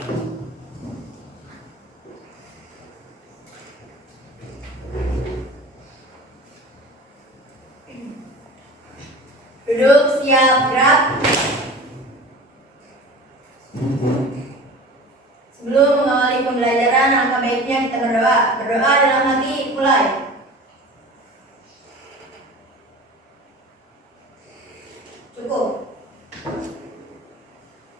Duduk, siap, gerak. Sebelum mengawali pembelajaran, alangkah baiknya kita berdoa. Berdoa dalam hati, mulai. Cukup.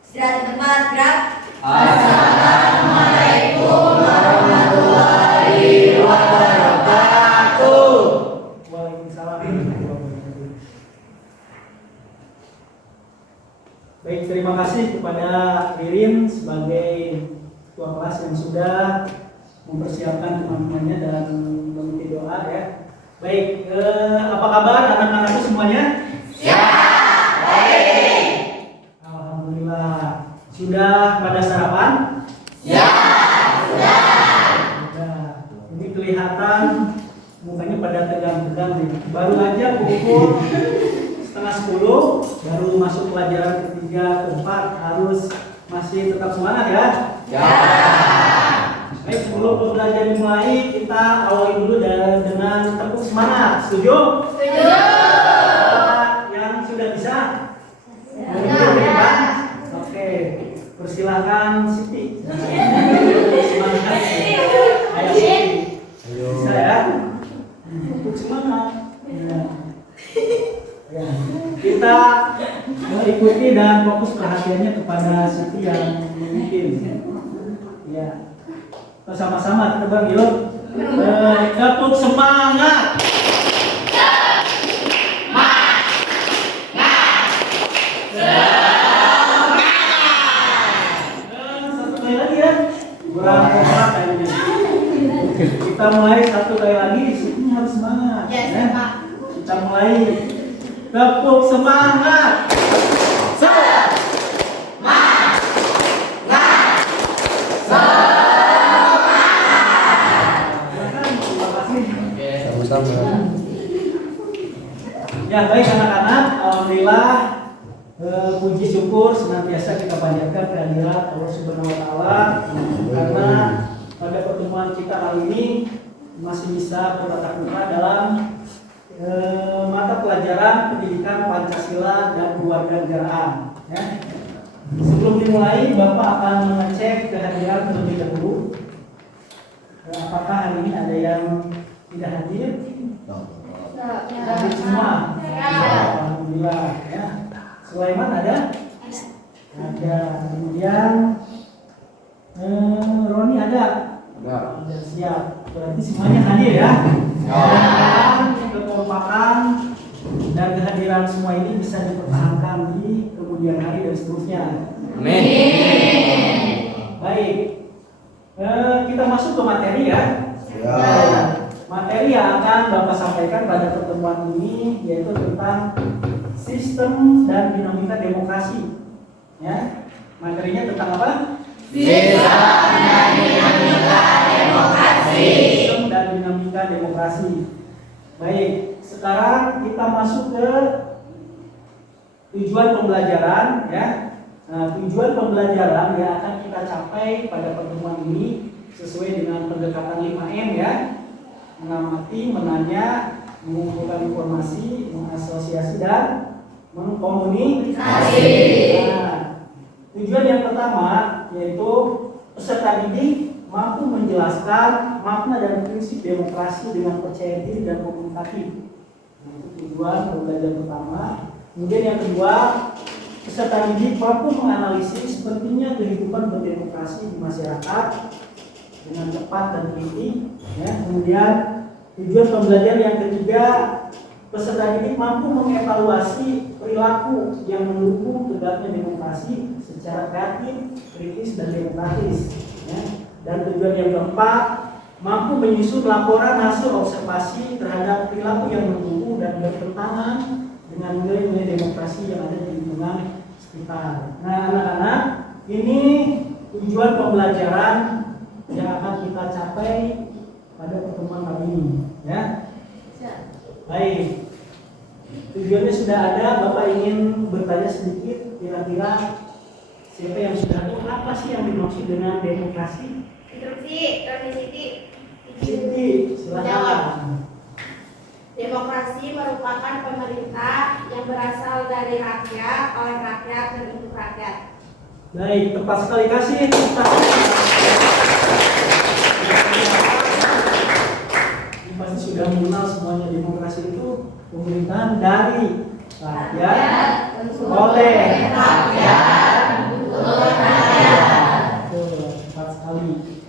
Istirahat di tempat, gerak. Assalamualaikum warahmatullahi wabarakatuh. Waalaikumsalam. Baik, terima kasih kepada Ririn sebagai ketua kelas yang sudah mempersiapkan teman-temannya dan mengikuti doa ya. Baik, apa kabar anak-anakku semuanya? Ya, baik. Alhamdulillah. Sudah pada sarapan? Ya, sudah. Sudah. Ini kelihatan mukanya pada tegang-tegang nih. Baru aja pukul 9:30 baru masuk pelajaran ketiga, keempat, harus masih tetap semangat ya? Ya. Baik, sebelum pembelajaran dimulai, kita awali dulu dengan tepuk semangat. Setuju? Setuju. Yang sudah bisa? Ya. Oke, persilakan Siti. Semangat. Ayo Siti. Bisa ya? Tepuk semangat. Ya. Kita ikuti dan fokus perhatiannya kepada Siti yang memimpin. Ya. Kita sama-sama terbang yuk. Tepuk semangat. Satu kali lagi ya. Kurang semangat kayaknya. Kita mulai satu kali lagi. Siti harus semangat. Yes, ya. Pak. Kita mulai. Tepuk semangat. Ya baik anak-anak, alhamdulillah puji syukur senantiasa kita panjatkan kehadirat Allah Subhanahu Wa Taala karena pada pertemuan kita kali ini masih bisa bertatap muka dalam mata pelajaran pendidikan Pancasila dan Kewarganegaraan. Ya. Sebelum dimulai, Bapak akan mengecek kehadiran terlebih dahulu. Apakah hari ini ada yang tidak hadir? Hadir semua. Alhamdulillah. Ya. Sulaiman ada? Ada. Kemudian Roni ada? Ada. Siap. Berarti semuanya hadir ya? Dan kekompakan dan kehadiran semua ini bisa dipertahankan di kemudian hari dan seterusnya. Amin. Baik. Kita masuk ke materi ya. Ya. Materi yang akan Bapak sampaikan pada pertemuan ini yaitu tentang sistem dan dinamika demokrasi. Ya. Materinya tentang apa? Sistem dan dinamika demokrasi. Sistem dan dinamika demokrasi. Baik, sekarang kita masuk ke tujuan pembelajaran ya. Nah, tujuan pembelajaran yang akan kita capai pada pertemuan ini sesuai dengan pendekatan 5M ya. Mengamati, menanya, mengumpulkan informasi, mengasosiasi dan mengkomunikasi. Nah, tujuan yang pertama yaitu peserta didik mampu menjelaskan makna dan prinsip demokrasi dengan percaya diri dan komunikatif. Nah, itu tujuan pembelajaran pertama. Kemudian yang kedua, peserta didik mampu menganalisis pentingnya kehidupan berdemokrasi di masyarakat dengan cepat dan teliti. Ya. Kemudian tujuan pembelajaran yang ketiga, peserta didik mampu mengevaluasi perilaku yang mendukung tegaknya demokrasi secara kreatif, kritis, dan demokratis. Ya. Dan tujuan yang keempat, mampu menyusun laporan hasil observasi terhadap perilaku yang mendukung dan bertentangan dengan nilai-nilai demokrasi yang ada di lingkungan sekitar. Nah, anak-anak, ini tujuan pembelajaran yang akan kita capai pada pertemuan kali ini, ya. Baik. Tujuannya sudah ada. Bapak ingin bertanya sedikit, kira-kira Siapa yang sudah tahu apa sih yang dimaksud dengan demokrasi? Instruksi, Tony Siti. Siti, silakan. Demokrasi merupakan pemerintah yang berasal dari rakyat, oleh rakyat, dan untuk rakyat. Baik, tepat sekali, kasih kita. Ini pasti sudah mengenal semuanya, demokrasi itu pemerintahan dari rakyat, oleh rakyat, untuk rakyat. Betul, tepat sekali.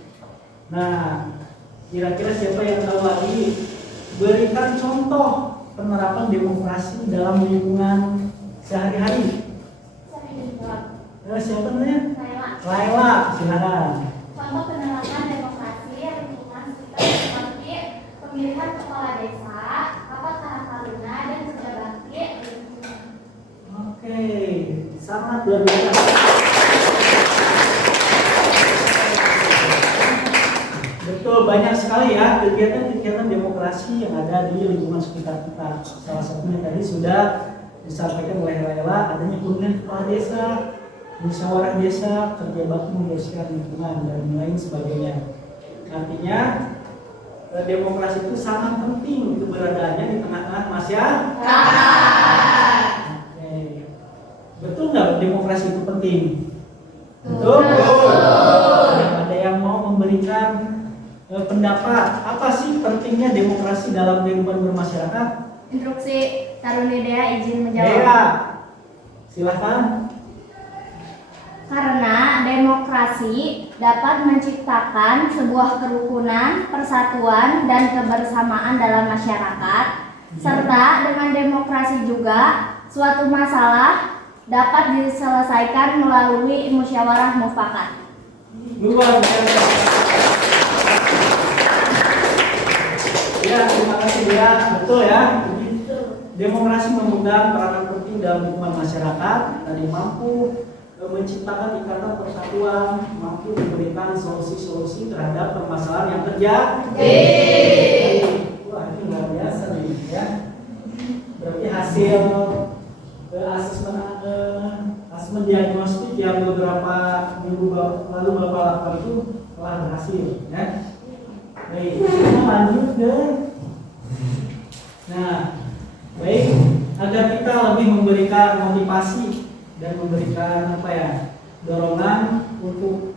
Nah, kira-kira siapa yang tahu lagi? Berikan contoh penerapan demokrasi dalam lingkungan sehari-hari. Siapa namanya? Laila, silakan. Contoh penerapan demokrasi lingkungan sekitar seperti pemilihan kepala desa, rapat karang taruna, dan kerja bakti. Oke, sangat luar biasa. Betul, banyak sekali ya kegiatan-kegiatan demokrasi yang ada di lingkungan sekitar kita. Salah satunya tadi sudah disampaikan oleh Laila, adanya pemilihan kepala desa, musyawarah desa, kerja bakti membersihkan lingkungan, dan lain sebagainya. Artinya demokrasi itu sangat penting keberadaannya di tengah-tengah masyarakat. Oke. Betul nggak demokrasi itu penting? Betul. Ada yang mau memberikan pendapat apa sih pentingnya demokrasi dalam kehidupan bermasyarakat? Instruksi, Taruni Dea izin menjawab. Dea, silakan. Karena demokrasi dapat menciptakan sebuah kerukunan, persatuan, dan kebersamaan dalam masyarakat, serta dengan demokrasi juga suatu masalah dapat diselesaikan melalui musyawarah mufakat. Luar biasa. Ya, terima kasih ya. Betul ya. Demokrasi memegang peranan penting dalam lingkungan masyarakat, tadi mampu menciptakan ikatan persatuan, mampu memberikan solusi-solusi terhadap permasalahan yang terjadi. Wah, ini luar biasa nih ya. Berarti hasil asesmen diagnostik yang beberapa minggu lalu Bapak lakukan itu telah berhasil ya. Baik, kita lanjut ke. Nah, baik, agar kita lebih memberikan motivasi dan memberikan dorongan untuk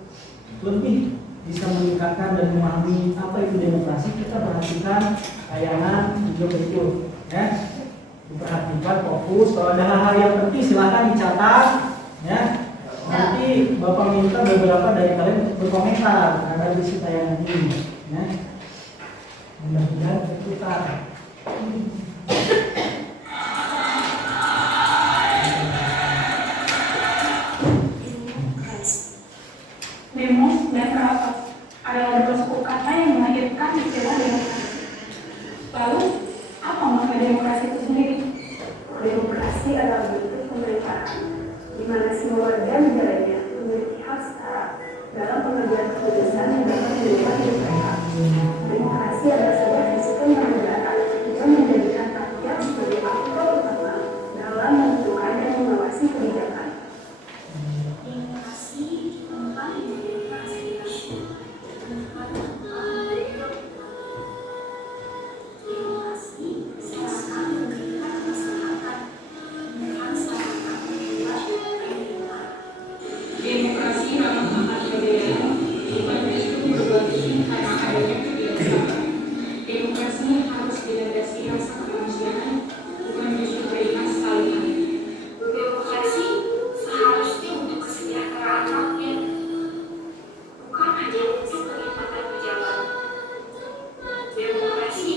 lebih bisa meningkatkan dan memahami apa itu demokrasi, kita perhatikan tayangan video berikut ya. Diperhatikan, fokus. Kalau ada hal-hal yang penting silahkan dicatat ya. Nanti Bapak minta beberapa dari kalian untuk berkomentar terhadap isi tayangan ini ya. Mudah-mudahan berputar. Demos dan rapat adalah dua suku kata yang melahirkan istilah demokrasi. Lalu, apa makna demokrasi itu sendiri? Demokrasi adalah bentuk pemerintahan di mana semua warga negaranya memiliki hak setara dalam pengambilan keputusan yang dapat mengubah hidup mereka. Demokrasi adalah sebuah sistem yang negara yang menjadikan rakyat sebagai aktor utama dalam menentukan dan mengawasi kebijakan. Demokrasi dalam hal kebebasan bukan justru berbasis karena adanya kebiasaan. Demokrasi harus dilandasi rasa kemanusiaan, bukan justru perihal kesalahan. Demokrasi seharusnya untuk kesejahteraan rakyat, bukan hanya untuk kenikmatan pejabat. Demokrasi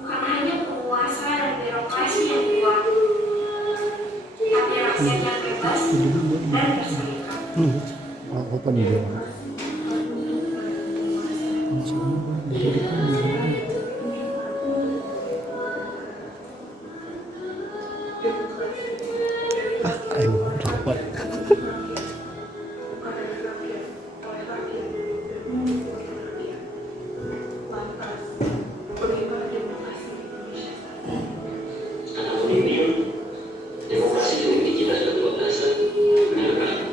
bukan hanya penguasa dan birokrasi yang kuat, tapi rakyat yang bebas dan berserikat. Apa nih dia? Ayo cepat. Demokrasi memiliki dasar dua dasar, benarkah?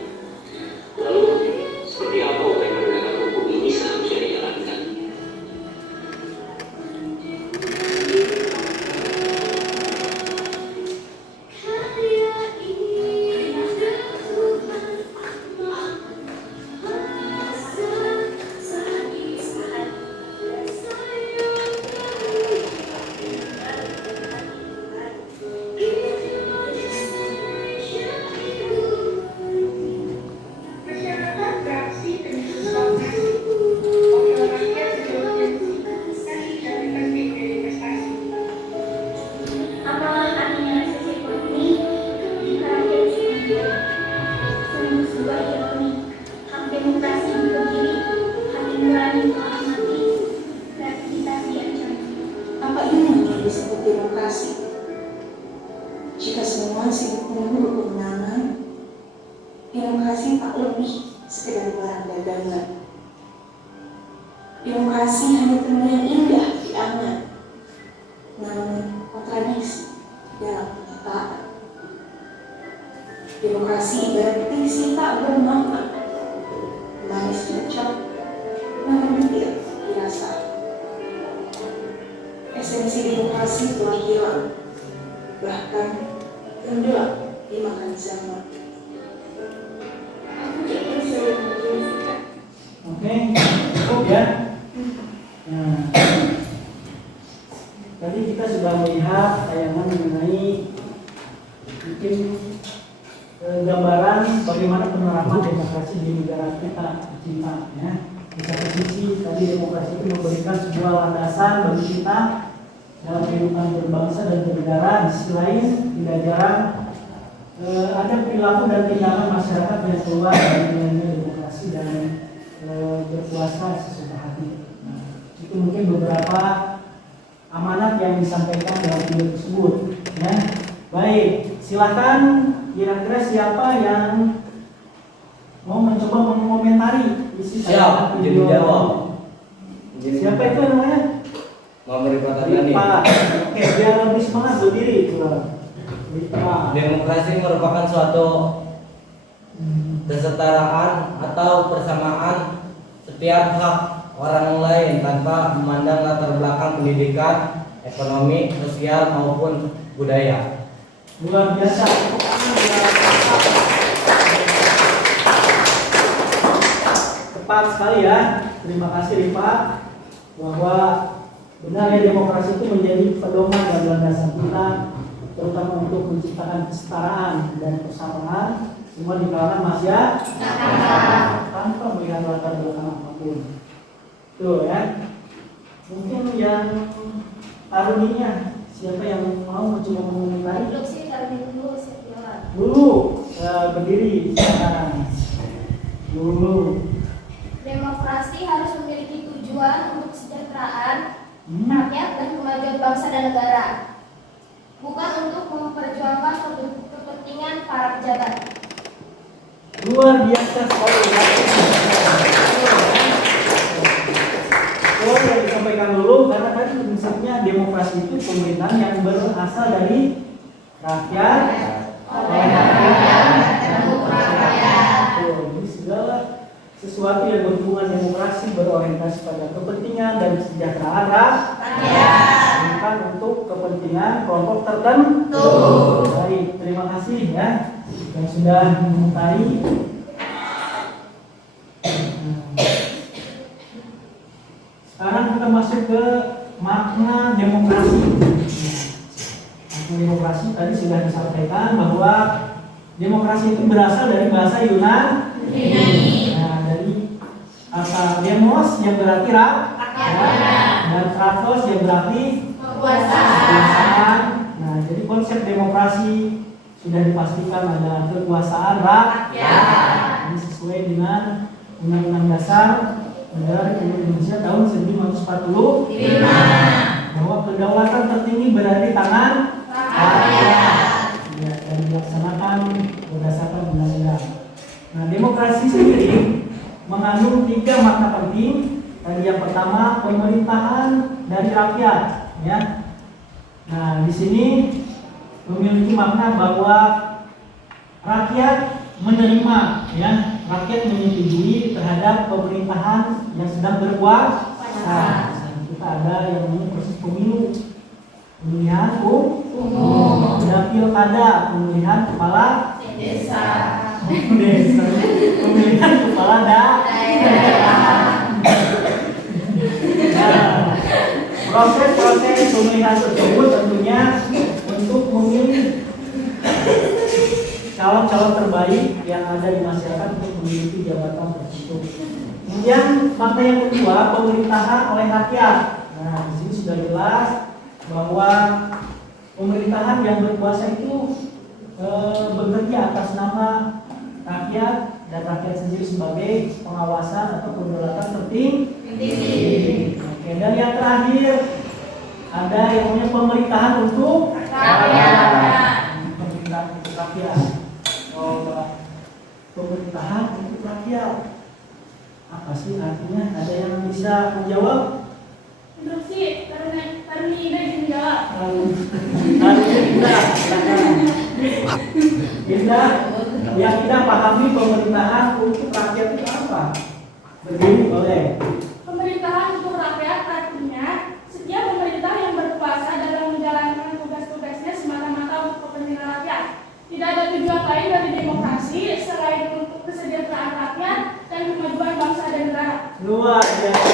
barang dagangan. Demokrasi hanya terdengar indah di angan, namun kontradiksi dalam kenyataan. Demokrasi ibarat puisi tak bermakna, manis diucap, namun getir dirasa. Esensi demokrasi telah hilang, bahkan tenggelam dimakan zaman. Aku tidak bisa menjelaskan. Oke, cukup ya. Nah, tadi kita sudah melihat tayangan mengenai mungkin gambaran bagaimana penerapan demokrasi di negara kita tercinta ya. Di satu sisi tadi demokrasi itu memberikan sebuah landasan bagi kita dalam kehidupan berbangsa dan bernegara. Di sisi lain tidak jarang ada perilaku dan tindakan masyarakat yang keluar dari nilai demokrasi dan berpuasa sesuka hati. Nah, itu mungkin beberapa amanat yang disampaikan dalam video tersebut. Ya. Baik, silakan kira-kira siapa yang mau mencoba mengomentari isi Siap, jadi jawab. Siapa itu namanya? Muhammad Rifat Adnani. Pak. Oke, biar lebih semangat berdiri. Pak. Demokrasi merupakan suatu kesetaraan atau persamaan setiap hak orang lain tanpa memandang latar belakang pendidikan, ekonomi, sosial maupun budaya. Luar biasa. Tepat sekali ya. Terima kasih Rifa bahwa benar ya demokrasi itu menjadi pedoman dan landasan kita terutama untuk menciptakan kesetaraan dan persamaan semua di kalangan manusia tanpa melihat latar belakang apapun. Tuh ya. Mungkin yang taruninya siapa yang mau mencoba mengomentari? Duduk sih, taruh dulu setiap Dulu berdiri sekarang. Dulu. Demokrasi harus memiliki tujuan untuk kesejahteraan rakyat dan kemajuan bangsa dan negara, bukan untuk memperjuangkan kepentingan para pejabat. Luar biasa sekali. Oh, yang disampaikan dulu karena tadi prinsipnya demokrasi itu pemerintahan yang berasal dari rakyat, oleh rakyat, dan untuk rakyat. Jadi segala sesuatu yang berhubungan demokrasi berorientasi pada kepentingan dan kesejahteraan rakyat, bukan untuk kepentingan kelompok tertentu. Baik, terima kasih ya yang sudah mengomentari. Sekarang kita masuk ke makna demokrasi. Makna demokrasi tadi sudah disampaikan bahwa demokrasi itu berasal dari bahasa Yunani. Nah, dari kata demos yang berarti dan kratos yang berarti kekuasaan. Nah, jadi konsep demokrasi sudah dipastikan ada kekuasaan rakyat. Ini sesuai dengan Undang-Undang Dasar Negara Republik Indonesia tahun 1945 bahwa kedaulatan tertinggi berada di tangan rakyat ya, dan dilaksanakan berdasarkan undang-undang. Nah, demokrasi sendiri mengandung 3 makna penting. Tadi yang pertama pemerintahan dari rakyat, ya. Nah, di sini memiliki makna bahwa rakyat menerima, ya, rakyat menyetujui terhadap pemerintahan yang sedang berkuasa. Kita ada yang namanya proses pemilu, pemilihan umum, ada pilkada, pemilihan kepala desa, pemilihan kepala daerah. Nah, proses-proses pemilihan tersebut tentunya untuk memilih calon-calon terbaik yang ada di masyarakat untuk memiliki jabatan tertentu. Kemudian makna yang kedua, pemerintahan oleh rakyat. Nah, di sini sudah jelas bahwa pemerintahan yang berkuasa itu bekerja atas nama rakyat dan rakyat sendiri sebagai pengawasan atau kedaulatan tertinggi. Oke, dan yang terakhir ada yang namanya pemerintahan untuk rakyat. Pemerintahan untuk rakyat. Pemerintahan untuk rakyat. Apa sih artinya? Ada yang bisa menjawab? Instruksi Taruni Ida izin menjawab. Indah, silakan. Indah, yang kita pahami pemerintahan untuk rakyat itu apa? Berdiri boleh. Pemerintahan untuk rakyat artinya setiap pemerintah yang berkuasa dalam menjalankan tugas-tugasnya semata-mata untuk kepentingan rakyat. Tidak ada tujuan lain dari demokrasi selain untuk kesejahteraan rakyat dan kemajuan bangsa dan negara. Luar biasa.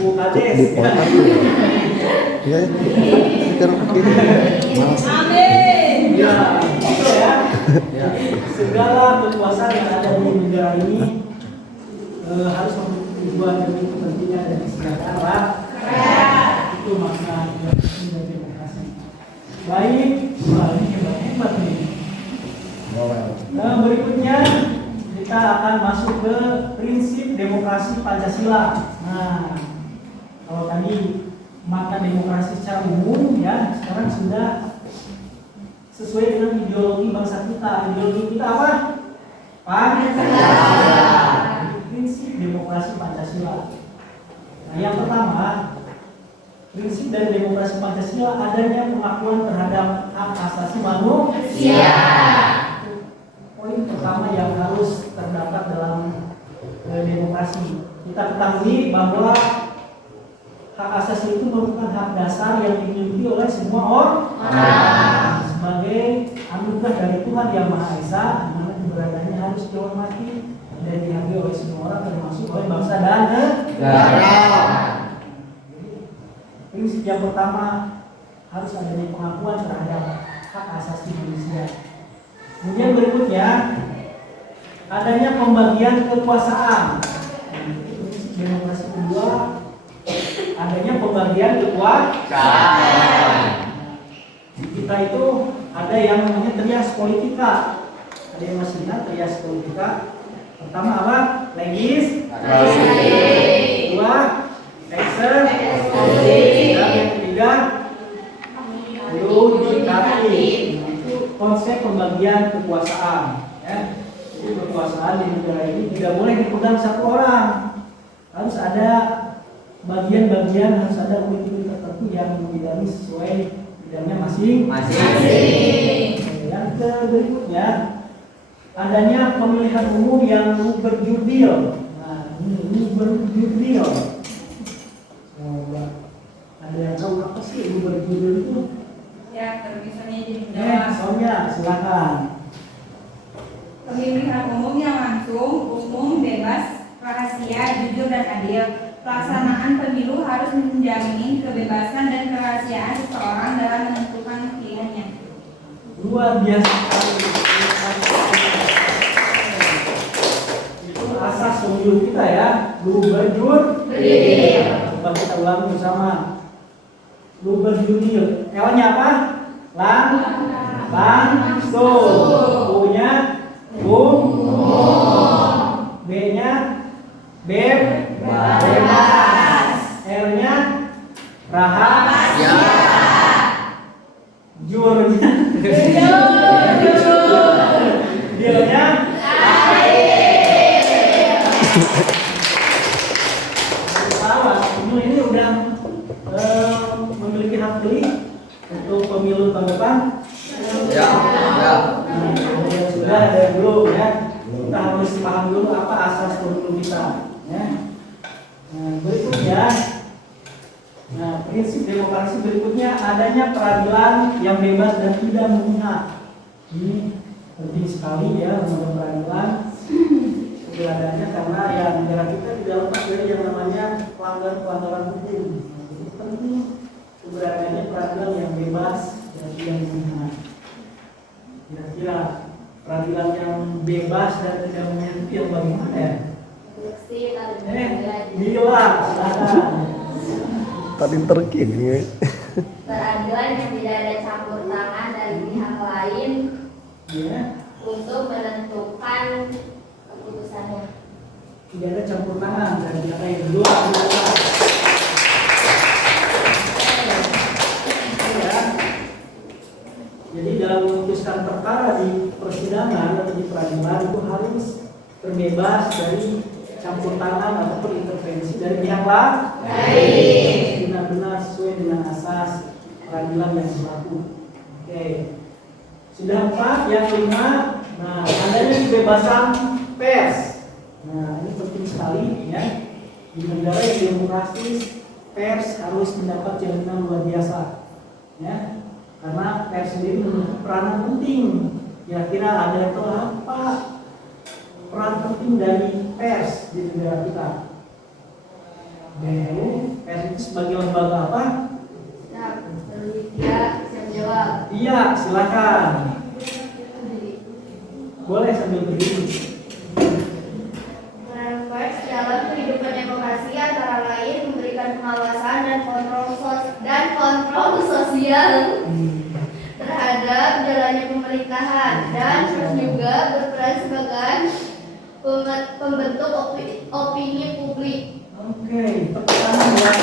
Bu Kades. Ya, sekarang begini. Ya, itu ya. Segala kekuasaan yang ada di negara ini harus memiliki tujuan demi kepentingan dan kesejahteraan rakyat. Itu makna demokrasi. Baik, wah ini hebat nih. Nah, berikutnya kita akan masuk ke prinsip demokrasi Pancasila. Nah, kalau tadi makna demokrasi secara umum ya, sekarang sudah sesuai dengan ideologi bangsa kita. Ideologi kita apa? Pancasila. Prinsip demokrasi Pancasila. Nah, yang pertama, prinsip dari demokrasi Pancasila adanya pengakuan terhadap hak asasi manusia. Poin pertama yang harus terdapat dalam demokrasi. Kita ketahui bahwa hak asasi itu merupakan hak dasar yang dimiliki oleh semua orang sebagai anugerah dari Tuhan Yang Maha Esa, di mana keberadaannya harus dihormati dan dihargai oleh semua orang, termasuk oleh bangsa dan negara. Prinsip yang pertama harus adanya pengakuan terhadap hak asasi manusia. Kemudian berikutnya adanya pembagian kekuasaan. Prinsip demokrasi kedua adanya pembagian kekuasaan. Kita itu ada yang namanya trias politika. Ada yang masih ingat trias politika? Pertama apa? Legislatif. Kedua eksekutif. Dan yang ketiga yudikatif. Itu konsep pembagian kekuasaan. Ya. Jadi kekuasaan di negara ini tidak boleh dipegang satu orang. Harus ada bagian-bagian, harus ada unit-unit tertentu yang membidangi sesuai bidangnya masing-masing. Yang berikutnya adanya pemilihan umum yang berjudil. Nah, ini berjudil. Coba ada yang tahu apa sih berjudil itu? Ya, misalnya jadi Soalnya silakan. pemilihan umum yang langsung, umum, bebas, rahasia, jujur dan adil. Pelaksanaan pemilu harus menjamin kebebasan dan kerahasiaan seseorang dalam menentukan pilihannya. Luar biasa sekali. Itu asas pemilu kita ya. Berjudil. Coba kita ulangi bersama. Berjudil. L-nya apa? Langsung. U-nya B-nya bebas. R-nya rahasia. Jurnya Dilnya salah. Ini udah memiliki hak beli untuk pemilu tahun depan. Ya. Sudah ada yang belum ya. Kita harus paham dulu apa asas pemilu kita ya. Nah, berikutnya, prinsip demokrasi berikutnya adanya peradilan yang bebas dan tidak memihak. Ini penting sekali ya, lembaga peradilan keberadaannya, karena ya negara kita tidak lepas dari yang namanya pelanggaran hukum. Jadi penting keberadaannya peradilan yang bebas dan tidak memihak. Kira-kira peradilan yang bebas dan tidak memihak itu yang bagaimana ya? Gila, silakan. Tadi terkini. Peradilan yang tidak ada campur tangan dari pihak lain untuk menentukan keputusannya. Tidak ada campur tangan dari pihak lain. Luar biasa. Ya. Jadi dalam memutuskan perkara di persidangan persidangan atau di peradilan itu harus terbebas dari campur tangan ataupun intervensi dari pihak lain, benar-benar sesuai dengan asas peradilan yang berlaku. Oke, sudah 4. Yang 5, nah adanya kebebasan pers. Nah ini penting sekali ya. Di negara yang demokratis, pers harus mendapat jaminan luar biasa, ya. Karena pers sendiri memiliki peranan penting. Kira-kira ada yang tahu apa peran penting dari pers di negara kita? Pers itu sebagai lembaga apa? Siap, siap jawab. Iya, silakan. Boleh sambil berdiri. Peran pers dalam kehidupan demokrasi antara lain memberikan pengawasan dan kontrol sosial terhadap jalannya pemerintahan dan terus juga berperan sebagai pembentuk opini publik. Oke, tepuk tangan buat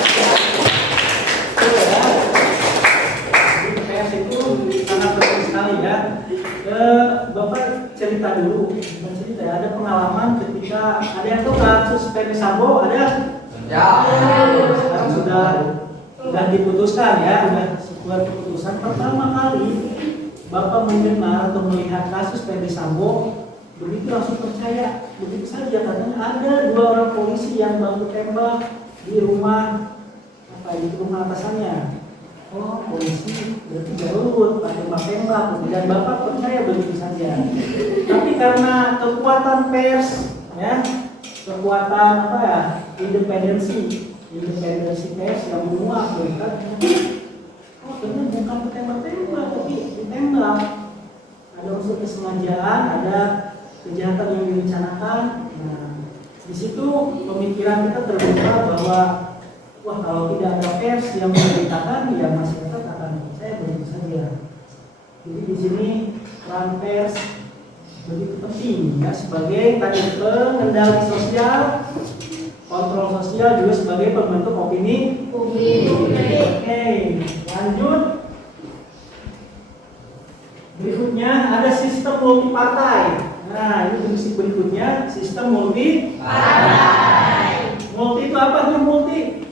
betul ya. Jadi pers itu sangat penting sekali ya. Bapak cerita dulu, bukan cerita ya. Ada pengalaman ketika ada yang tahu kasus Ferdi Sambo, ada? Ya. Sekarang sudah diputuskan ya, sudah sebuah keputusan. Pertama kali Bapak mendengar atau melihat kasus Ferdi Sambo, begitu langsung percaya, begitu saja katanya ada 2 orang polisi yang baku tembak di rumah rumah atasannya. Oh, polisi berarti Garut pakai tembak, dan Bapak percaya begitu saja. Tapi karena kekuatan pers, ya, kekuatan apa ya, independensi pers yang menguat berita, oh ternyata bukan tembak-tembak tapi ditembak. Ada unsur kesengajaan, ada kejahatan yang direncanakan. Nah, di situ pemikiran kita terbuka bahwa wah, kalau tidak ada pers yang memberitakan, ya masyarakat akan percaya begitu saja. Jadi di sini peran pers begitu penting ya, sebagai tadi pengendali sosial, kontrol sosial, juga sebagai pembentuk opini Publik. Oke, lanjut. Berikutnya ada sistem multipartai. Nah, ini prinsip berikutnya, sistem multipartai. Multi itu apa tuh multi?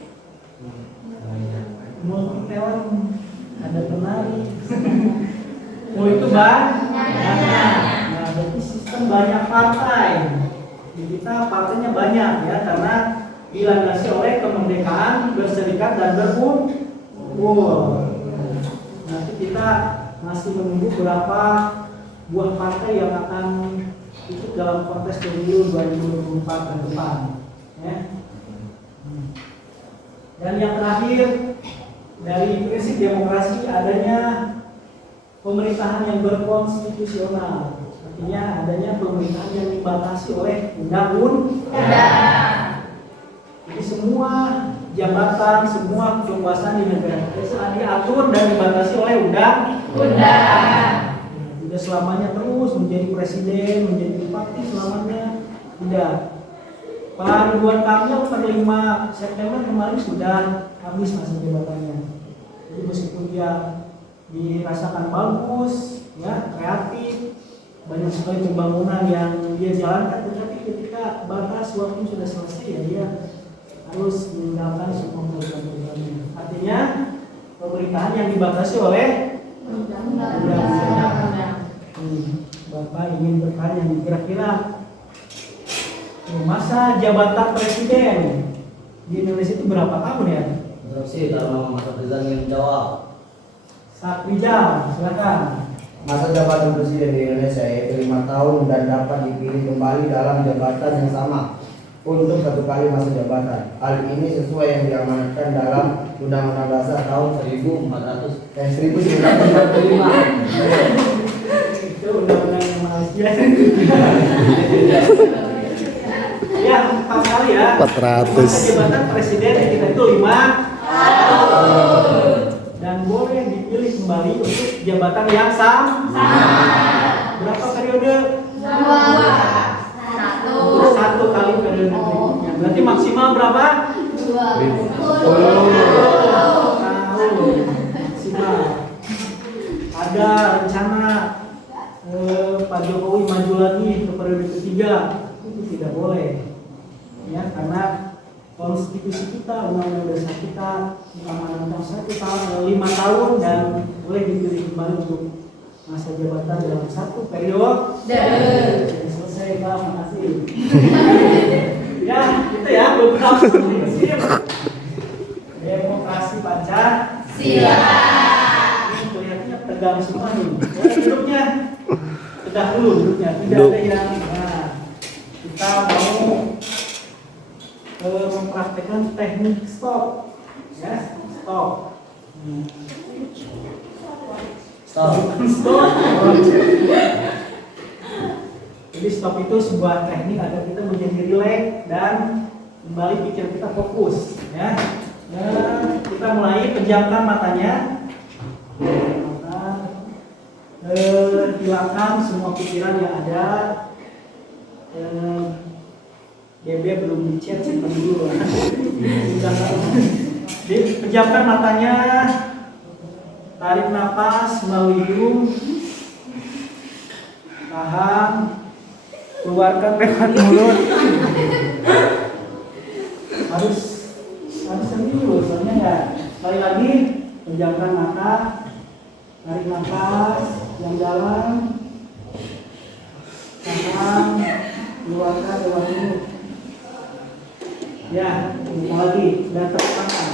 Multi talent, ada penari. Oh itu banyak. Nah, berarti sistem banyak partai. Di kita partainya banyak ya, karena dilandasi oleh kemerdekaan berserikat dan berkumpul. Nanti kita masih menunggu berapa buah partai yang akan ikut dalam kontes pemilu 2024 ke depan. Ya. Dan yang terakhir, dari prinsip demokrasi adanya pemerintahan yang berkonstitusional. Artinya adanya pemerintahan yang dibatasi oleh undang-undang. Jadi semua jabatan, semua kekuasaan di negara kita diatur dan dibatasi oleh undang-undang. Tidak selamanya terus menjadi presiden, menjadi bupati selamanya. Tidak. Pak Ridwan Kamil per 5 September kemarin sudah habis masa jabatannya. Jadi meskipun dia dirasakan bagus, ya kreatif, banyak sekali pembangunan yang dia jalankan, tetapi ketika batas waktu sudah selesai ya dia harus meninggalkan semua program-programnya. Artinya pemerintahan yang dibatasi oleh undang-undang. Bapak ingin bertanya nih, kira-kira masa jabatan presiden di Indonesia itu berapa tahun ya? Berapa sih kalau Mas Rizal ingin jawab? Rizal, silakan. Masa jabatan presiden di Indonesia yaitu 5 tahun dan dapat dipilih kembali dalam jabatan yang sama untuk 1 kali masa jabatan. Hal ini sesuai yang diamanatkan dalam Undang-Undang Dasar tahun 1945. Itu undang-undang yang Malaysia. Ya, 4 kali ya. 400. Masa jabatan presiden kita itu 5 tahun. Dan boleh dipilih kembali untuk jabatan yang sama. Berapa periode? 1 kali periode berikutnya. Berarti maksimal berapa? 2 tahun maksimal. Ada rencana Pak Jokowi maju lagi ke periode ketiga, itu tidak boleh. Ya, karena konstitusi kita, undang-undang dasar kita mengamanatkan 5 tahun dan boleh dipilih kembali untuk masa jabatan dalam 1 periode. Jadi selesai, Pak. Makasih. Ya, itu ya beberapa prinsip demokrasi Pancasila. Ini kelihatannya tegang semua nih. Ya, duduknya tegak dulu duduknya. Tidak ada yang kita mau mempraktekkan teknik stop. Ya, stop. Stop. Jadi stop itu sebuah teknik agar kita menjadi rileks dan kembali pikiran kita fokus. Ya. Kita mulai, pejamkan matanya. Hilangkan semua pikiran yang ada. BB belum dicet, simpan dulu. Pejamkan matanya. Tarik nafas melalui hidung. Tahan. Keluarkan lewat mulut. harus sendiri dulu, soalnya ya. Sekali lagi, pejamkan mata, tarik nafas yang dalam, tahan, keluarkan lewat mulut. Ya, ini lagi, dan tepuk tangan.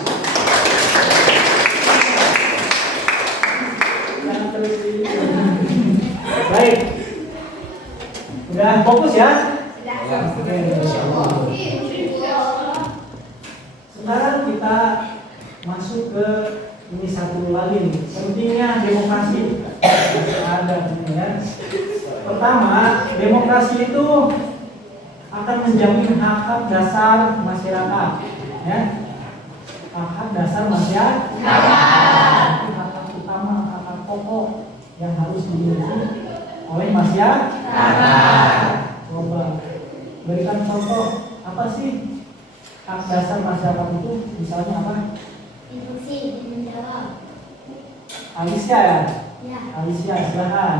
Baik. Udah fokus ya? Oke, insyaallah. Sekarang kita masuk ke ini satu lagi nih, pentingnya demokrasi. Ada ini ya. Pertama, demokrasi itu akan menjamin hak-hak dasar masyarakat, ya. Hak-hak dasar masyarakat. Hak-hak utama, hak-hak pokok yang harus dimiliki oleh masyarakat. Coba berikan contoh, apa sih hak dasar masyarakat itu? Misalnya apa? Diskusi, menjawab. Alicia ya? Ya. Alicia, silakan.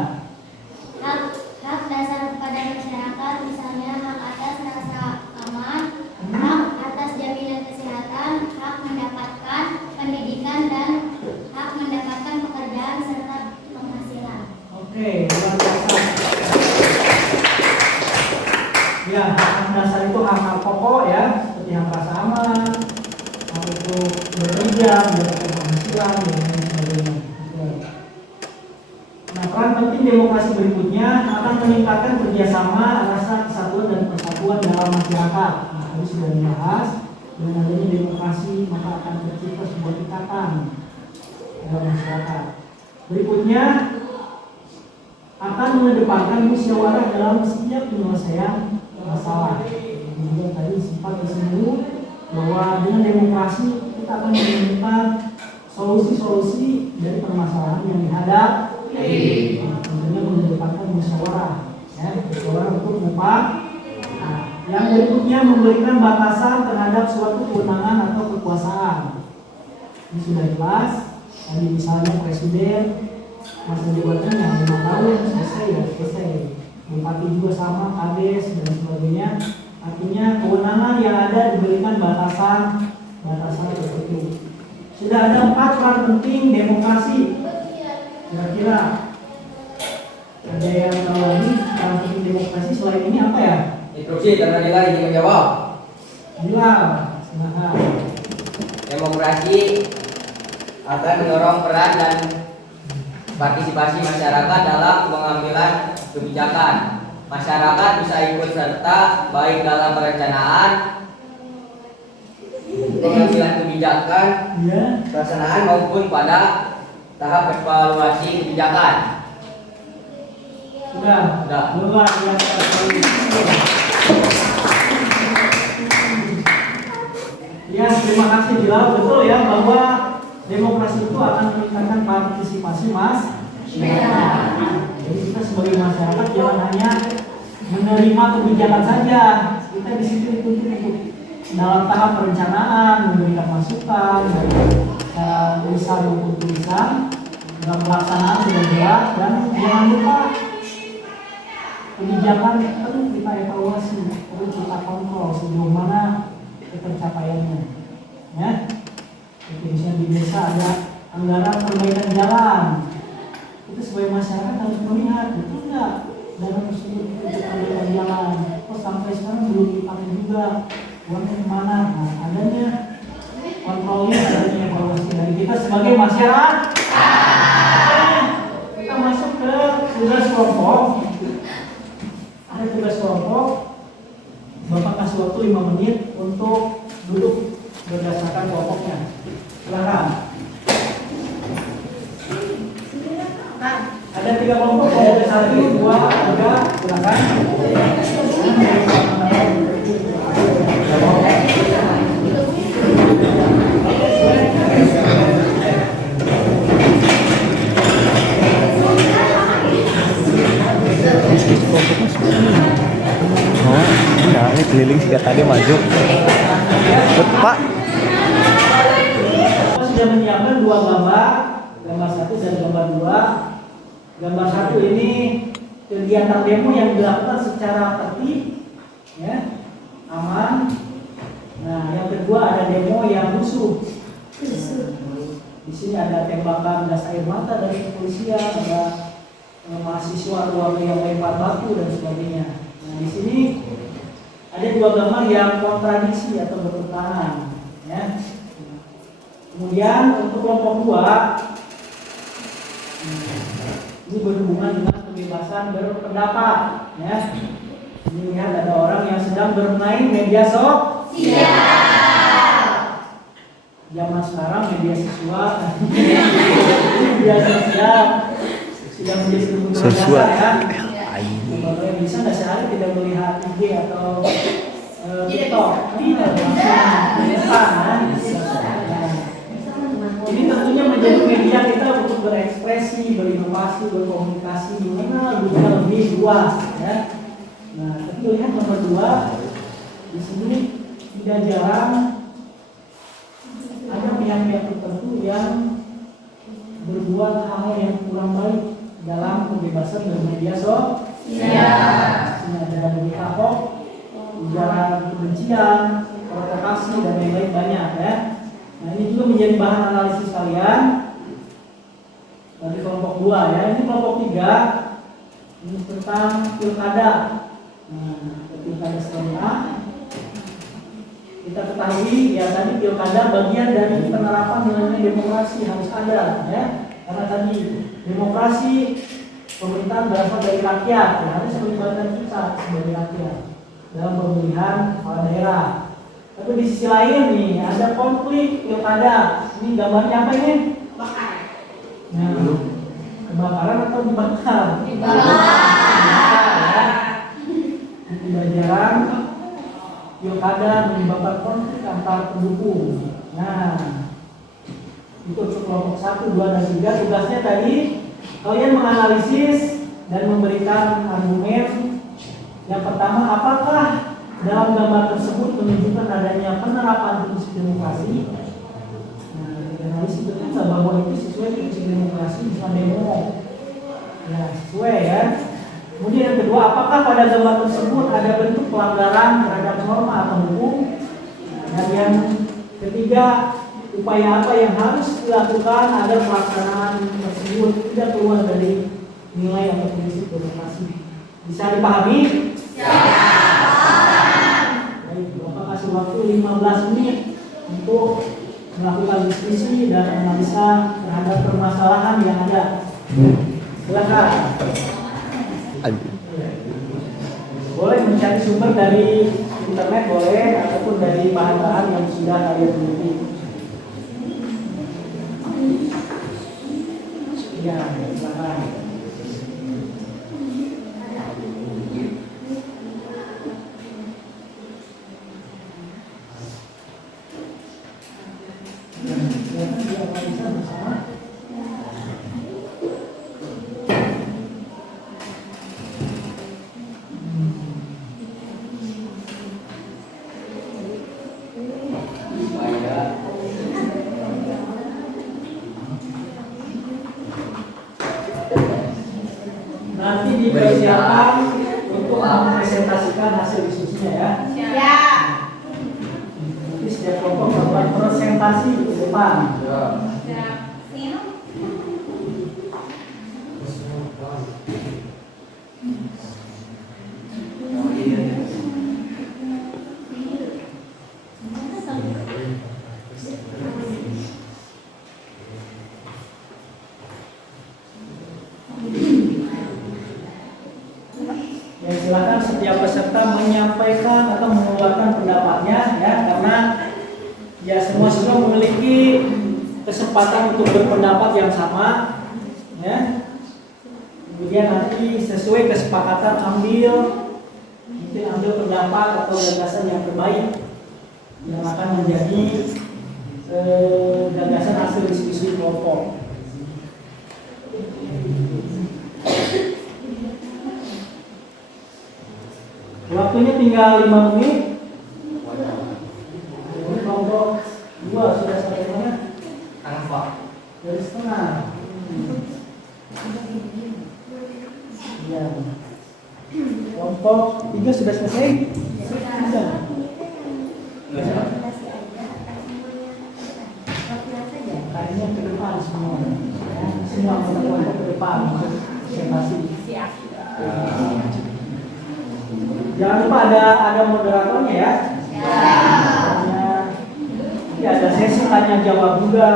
Hak dasar kepada masyarakat, misalnya hak atas rasa aman, hak atas jaminan kesehatan, hak mendapatkan pendidikan, dan hak mendapatkan pekerjaan serta penghasilan. Oke, luar biasa. Ya, hak dasar itu hak-hak pokok ya, seperti hak rasa aman, hak itu bekerja, mendapatkan penghasilan, dan lain sebagainya. Nah, peran penting demokrasi berikutnya akan meningkatkan kerjasama, rasa kesatuan dan persatuan dalam masyarakat. Nah, tadi sudah dibahas, dengan adanya demokrasi maka akan tercipta sebuah ikatan dalam masyarakat. Berikutnya akan mengedepankan musyawarah dalam setiap penyelesaian masalah. Kemudian tadi sempat disinggung bahwa dengan demokrasi kita akan menemukan solusi-solusi dari permasalahan yang dihadapi. Tentunya mengedepankan musyawarah, ya, musyawarah untuk mufakat. Nah, yang berikutnya memberikan batasan terhadap suatu kewenangan atau kekuasaan. Ini sudah jelas. Tadi misalnya presiden masa jabatannya 5 tahun, selesai ya selesai. Bupati juga sama, kades dan sebagainya. Artinya kewenangan yang ada diberikan batasan tertentu. Sudah ada 4 peran penting demokrasi. Kira-kira ada yang tahu lagi peran penting demokrasi selain ini apa ya? Instruksi karena nilai ingin menjawab. Bilang, silakan. Demokrasi akan mendorong peran dan partisipasi masyarakat dalam pengambilan kebijakan. Masyarakat bisa ikut serta baik dalam perencanaan, pengambilan kebijakan, pelaksanaan maupun pada tahap evaluasi kebijakan. Sudah. Luar biasa. Ya, terima kasih Bilal. Betul ya bahwa demokrasi itu akan meningkatkan partisipasi masyarakat. Jadi kita sebagai masyarakat jangan hanya menerima kebijakan saja. Kita di situ dituntut untuk dalam tahap perencanaan, memberikan masukan dari lisan maupun tulisan, dalam pelaksanaan sudah jelas, dan jangan lupa kebijakan perlu kita evaluasi, perlu kita kontrol sejauh mana ketercapaiannya. Ya, misalnya di desa ada anggaran perbaikan jalan, itu sebagai masyarakat harus melihat betul nggak dana tersebut untuk perbaikan jalan. Kok sampai sekarang belum dipakai juga, uangnya kemana? Nah, adanya kontrolnya, adanya evaluasi dari kita sebagai masyarakat. Kita masuk ke tugas kelompok. Ada tugas kelompok. Bapak kasih waktu 5 menit untuk duduk berdasarkan kelompoknya. Silakan. Ada 3 kelompok, kelompok 1, 2, 3, silakan. Oh, enggak, ini keliling sih tadi maju. Pak. Sudah menyiapkan 2 gambar, gambar 1 dan gambar 2. Gambar 1 ini kegiatan demo yang dilakukan secara tertib, ya, aman. Nah, yang kedua ada demo yang rusuh. Di sini ada tembakan gas air mata dari kepolisian, ada mahasiswa warga yang lempar batu dan sebagainya. Nah, di sini ada 2 gambar yang kontradiksi atau bertentangan, ya. Kemudian untuk kelompok 2 ini berhubungan dengan kebebasan berpendapat, ya. Ini lihat ada orang yang sedang bermain media sosial. Zaman sekarang media sosial, media sosial sudah menjadi kebutuhan dasar, ya. Bapak bisa nggak sehari tidak melihat IG atau TikTok? Tidak, ini tentunya menjadi media kita untuk berekspresi, berinovasi, berkomunikasi mengenal dunia lebih luas, ya. Nah, tapi lihat nomor 2 di sini tidak jarang ada pihak-pihak tertentu yang berbuat hal yang kurang baik dalam kebebasan bermedia sosial. Ini ada berita hoax, ujaran kebencian, provokasi dan lain-lain banyak, ya. Nah, ini juga menjadi bahan analisis kalian dari kelompok 2, ya. Ini kelompok 3 ini tentang pilkada. Nah, pilkada selanjutnya kita ketahui, ya, tadi pilkada bagian dari penerapan nilai demokrasi harus ada, ya. Karena tadi demokrasi pemerintahan berasal dari rakyat, ya, harus melibatkan kita sebagai rakyat dalam pemilihan kepala daerah. Tapi di sisi lain nih ada konflik pilkada. Ini gambarnya apa ini? Bakar. Nah, kebakaran atau dibakar? Ya. Tidak jarang pilkada menyebabkan konflik antar pendukung. Nah, itu untuk kelompok 1, 2, dan 3. Tugasnya tadi kalian menganalisis dan memberikan argumen. Yang pertama, apakah dalam gambar tersebut menunjukkan adanya penerapan prinsip demokrasi? Nah, analisis betul bahwa itu sesuai prinsip demokrasi, bisa demo. Ya, sesuai, ya. Kemudian yang kedua, apakah pada gambar tersebut ada bentuk pelanggaran terhadap norma atau hukum? Dan yang ketiga, upaya apa yang harus dilakukan agar pelaksanaan tersebut tidak keluar dari nilai atau prinsip demokrasi? Bisa dipahami? Baik, Bapak kasih waktu 15 menit untuk melakukan diskusi dan analisa terhadap permasalahan yang ada. Silakan. Boleh mencari sumber dari internet, boleh, ataupun dari bahan-bahan yang sudah kalian miliki. Ya, silakan. Nanti dipersiapkan menjelaskan hasil diskusinya ya. Ya. Nanti setiap kelompok melakukan presentasi ke depan. Ya, silakan setiap peserta menyampaikan atau mengeluarkan pendapatnya ya, karena ya semua memiliki kesempatan untuk berpendapat yang sama ya. Kemudian nanti sesuai kesepakatan mungkin ambil pendapat atau gagasan yang terbaik yang akan menjadi gagasan hasil diskusi kelompok. Waktunya tinggal 5 menit. Ini kelompok 2 sudah sampai mana? Dari setengah. Ya. Kelompok 3 sudah selesai? Sudah. Kayaknya ke depan semua. Semua kelompok ke depan untuk presentasi. Jangan lupa ada moderatornya ya. Ya, ada sesi tanya jawab juga.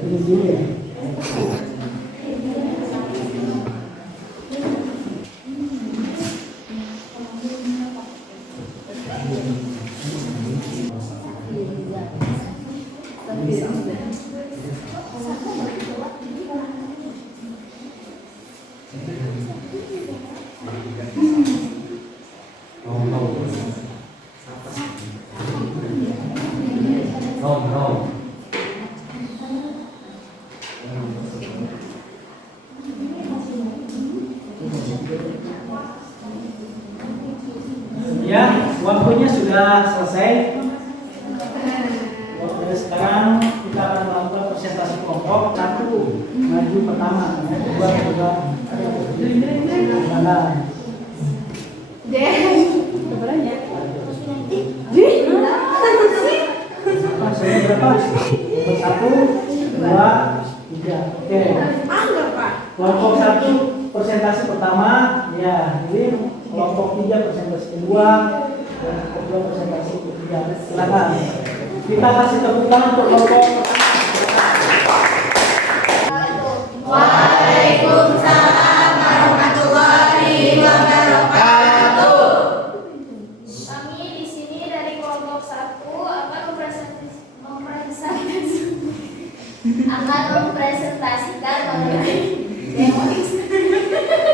Ini dulu ya. Ya, waktunya sudah selesai. Sekarang kita akan melakukan presentasi kelompok. Satu maju pertama, kedua berapa? 1, 2, 3. Oke. Kelompok 1 presentasi pertama, ya, ini kelompok 3 presentasi kedua, dan kelompok 2 presentasi ketiga. Silakan. Kita kasih tepuk tangan untuk kelompok. Waalaikumsalam warahmatullahi wabarakatuh. Kami di sini dari kelompok 1 akan mempresentasikan mengenai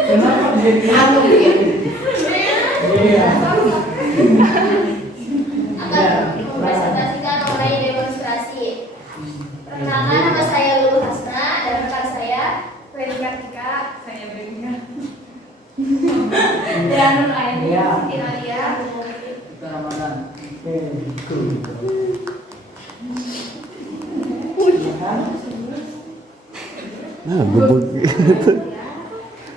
Kenapa jadi akan mempresentasikan mengenai demonstrasi. Perkenalkan, nama saya Lulu Hasna dan rekan saya Feli Kartika, Saya Berika. dan Nur Aini, Ya. Siti Nadia. kita Ramadan? Oke. Silakan. Nah, bubuk.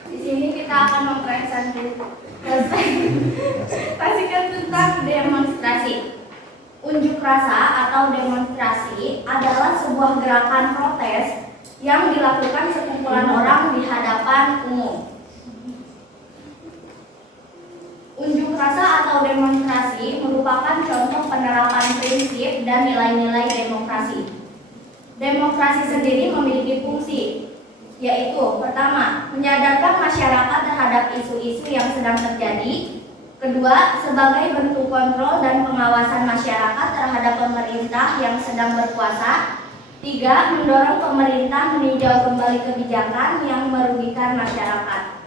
Di sini kita akan mempresentasikan tentang demonstrasi. Unjuk rasa atau demonstrasi adalah sebuah gerakan protes yang dilakukan sekumpulan orang di hadapan umum. Unjuk rasa atau demonstrasi merupakan contoh penerapan prinsip dan nilai-nilai demokrasi. Demokrasi sendiri memiliki fungsi, yaitu pertama, menyadarkan masyarakat terhadap isu-isu yang sedang terjadi. Kedua, sebagai bentuk kontrol dan pengawasan masyarakat terhadap pemerintah yang sedang berkuasa. Tiga, mendorong pemerintah meninjau kembali kebijakan yang merugikan masyarakat.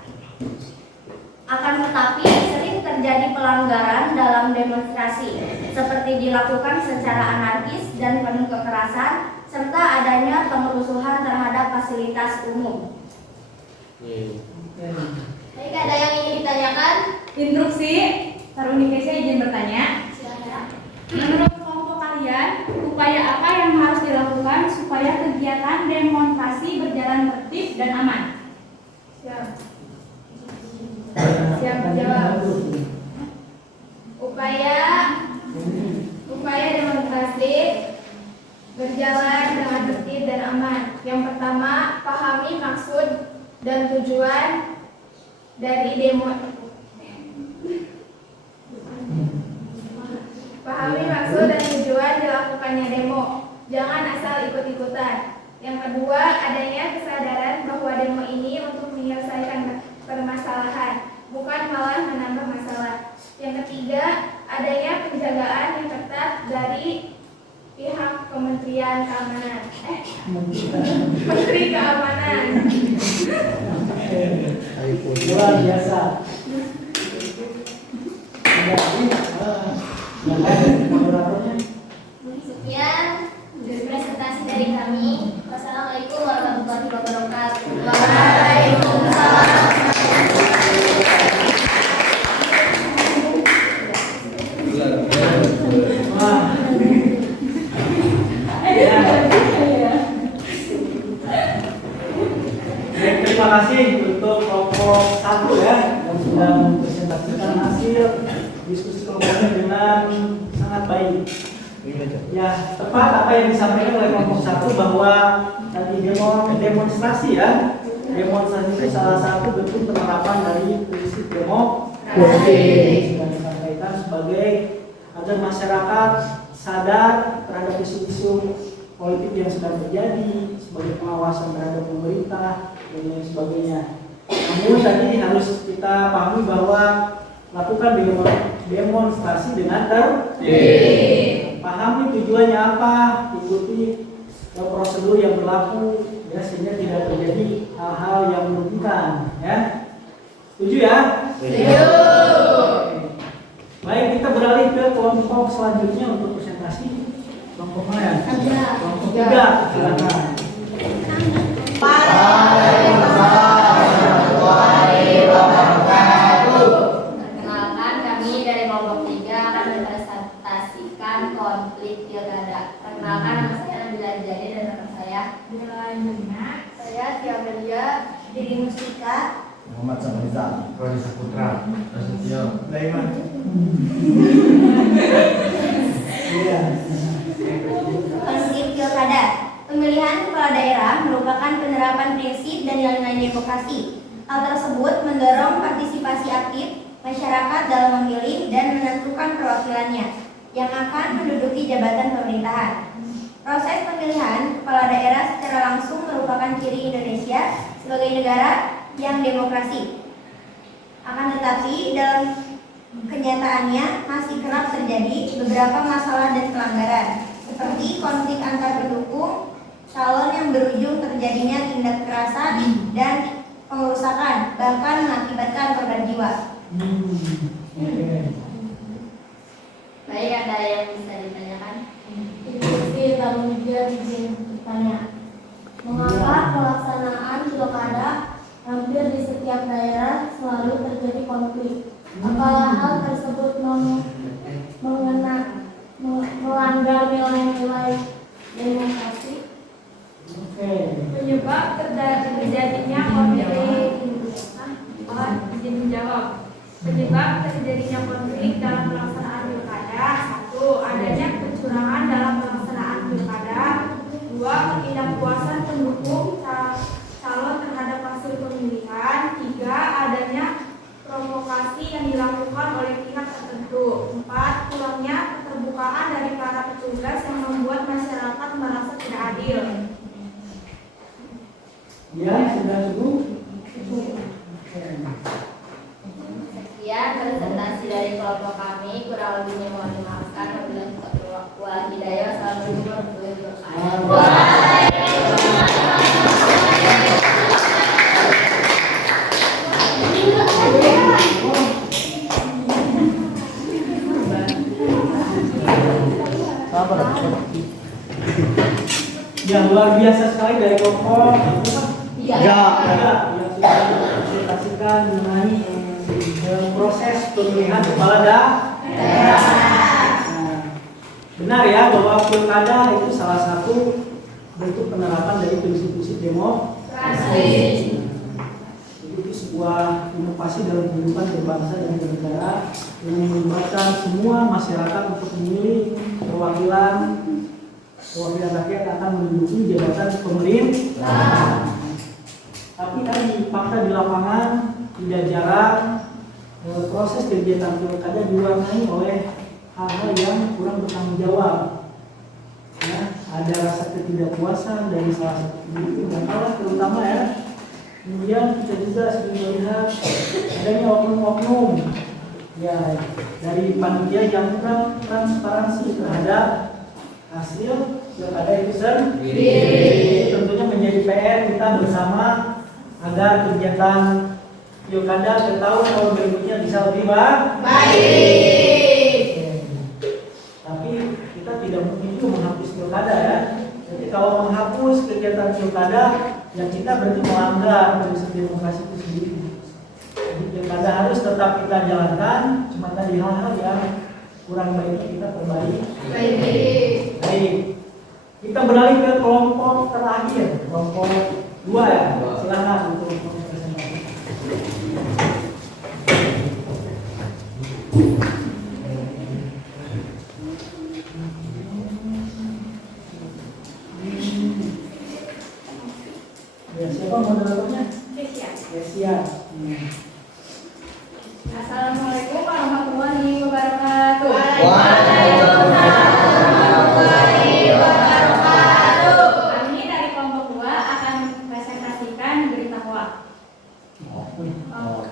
Akan tetapi, sering terjadi pelanggaran dalam demonstrasi, seperti dilakukan secara anarkis dan penuh kekerasan, serta adanya pengerusuhan terhadap fasilitas umum. Baik, ada yang ingin ditanyakan? Instruksi, Taruni Kesia izin bertanya. Silakan. Menurut kelompok kalian, upaya apa yang harus dilakukan bertujuan supaya kegiatan demonstrasi berjalan tertib dan aman. Siap. Siap menjawab. Upaya demonstrasi berjalan dengan tertib dan aman. Yang pertama, pahami maksud dan tujuan dari demo. Pahami maksud dan tujuan dilakukannya demo. Jangan asal ikut-ikutan. Yang kedua, adanya kesadaran bahwa demo ini untuk menyelesaikan permasalahan, bukan malah menambah masalah. Yang ketiga, adanya penjagaan yang ketat dari pihak Kementerian Keamanan. Menteri Keamanan. Luar biasa. Moderatornya. Sekian presentasi dari kami. Wassalamualaikum warahmatullahi wabarakatuh. Wah. Baik, terima kasih untuk kelompok 1 ya yang sudah mempresentasikan hasil diskusi kelompoknya dengan sangat baik. Ya, tepat apa yang disampaikan oleh kelompok 1 bahwa tadi demonstrasi ya. Demonstrasi itu salah satu bentuk penerapan dari prinsip demokrasi. Sudah disampaikan sebagai agar masyarakat sadar terhadap isu-isu politik yang sedang terjadi, sebagai pengawasan terhadap pemerintah dan lain sebagainya. Namun tadi harus kita pahami bahwa lakukan demonstrasi dengan tertib. Pahami tujuannya apa, ikuti prosedur yang berlaku ya, sehingga tidak terjadi hal-hal yang merugikan ya. Setuju ya? Setuju. Baik, kita beralih ke kelompok selanjutnya untuk presentasi. Kelompok mana? Kelompok 3. Silakan. Perkenalkan, kami dari kelompok 3 akan mempresentasikan konflik pilkada. Perkenalkan, nama saya Nabila Jadi dan rekan saya saya Tia Melia, Didi Mustika, Muhammad Samariza, Rodi Saputra, Prasetyo, Laiman. Iya. Konflik pilkada. Pemilihan kepala daerah merupakan penerapan prinsip dan nilai-nilai demokrasi. Hal tersebut mendorong partisipasi aktif masyarakat dalam memilih dan menentukan perwakilannya yang akan menduduki jabatan pemerintahan. Proses pemilihan kepala daerah secara langsung merupakan ciri Indonesia sebagai negara yang demokrasi. Akan tetapi dalam kenyataannya masih kerap terjadi beberapa masalah dan pelanggaran, seperti konflik antar pendukung calon yang berujung terjadinya tindak kekerasan dan pengerusakan, bahkan mengakibatkan korban jiwa. Baik, ada yang bisa ditanyakan? Diskusi lalu dia izin bertanya, mengapa pelaksanaan pilkada hampir di setiap daerah selalu terjadi konflik? Apakah hal tersebut melanggar nilai-nilai demokrasi? Penyebab terjadinya konflik. Izin menjawab. Penyebab terjadinya konflik dalam pelaksanaan pilkada: 1. Adanya kecurangan dalam pelaksanaan pilkada. 2. Ketidakpuasan pendukung calon terhadap hasil pemilihan. 3. Adanya provokasi yang dilakukan oleh pihak tertentu. 4. Kurangnya keterbukaan dari para petugas yang membuat masyarakat merasa tidak adil. Ya, sudah cukup. Sekian presentasi dari kelompok kami, kurang lebihnya mohon dimaafkan. Wabillahi taufiq wal hidayah. Assalamualaikum warahmatullahi wabarakatuh. Yang luar biasa sekali dari kelompok Iya. yang sudah mempresentasikan mengenai proses pemilihan kepala daerah. Nah, benar ya bahwa pilkada itu salah satu bentuk penerapan dari prinsip-prinsip demokrasi. Itu sebuah inovasi dalam kehidupan berbangsa dan bernegara yang melibatkan semua masyarakat untuk memilih perwakilan rakyat akan menduduki jabatan pemerintah. Tapi tadi fakta di lapangan tidak jarang proses kegiatan pilkada diwarnai oleh hal-hal yang kurang bertanggung jawab. Ya, ada rasa ketidakpuasan dari salah satu pendukung dan kalah terutama ya. Kemudian kita juga sering melihat adanya oknum-oknum ya dari panitia yang kurang transparansi terhadap hasil pilkada itu sendiri. Tentunya menjadi PR kita bersama agar kegiatan pilkada ke tahun berikutnya bisa lebih baik. Tapi kita tidak mungkin juga menghapus pilkada ya. Jadi kalau menghapus kegiatan pilkada, yang kita berarti melanggar prinsip demokrasi itu sendiri. Jadi pilkada harus tetap kita jalankan, cuma tadi hal-hal yang kurang baiknya kita perbaiki. Baik. Kita beralih ke kelompok terakhir, kelompok 2 ya. Silakan untuk presentasi. Ya, siapa moderatornya? Kesia. Assalamualaikum warahmatullahi wabarakatuh. Kami dari kelompok 2 akan mempresentasikan berita hoax.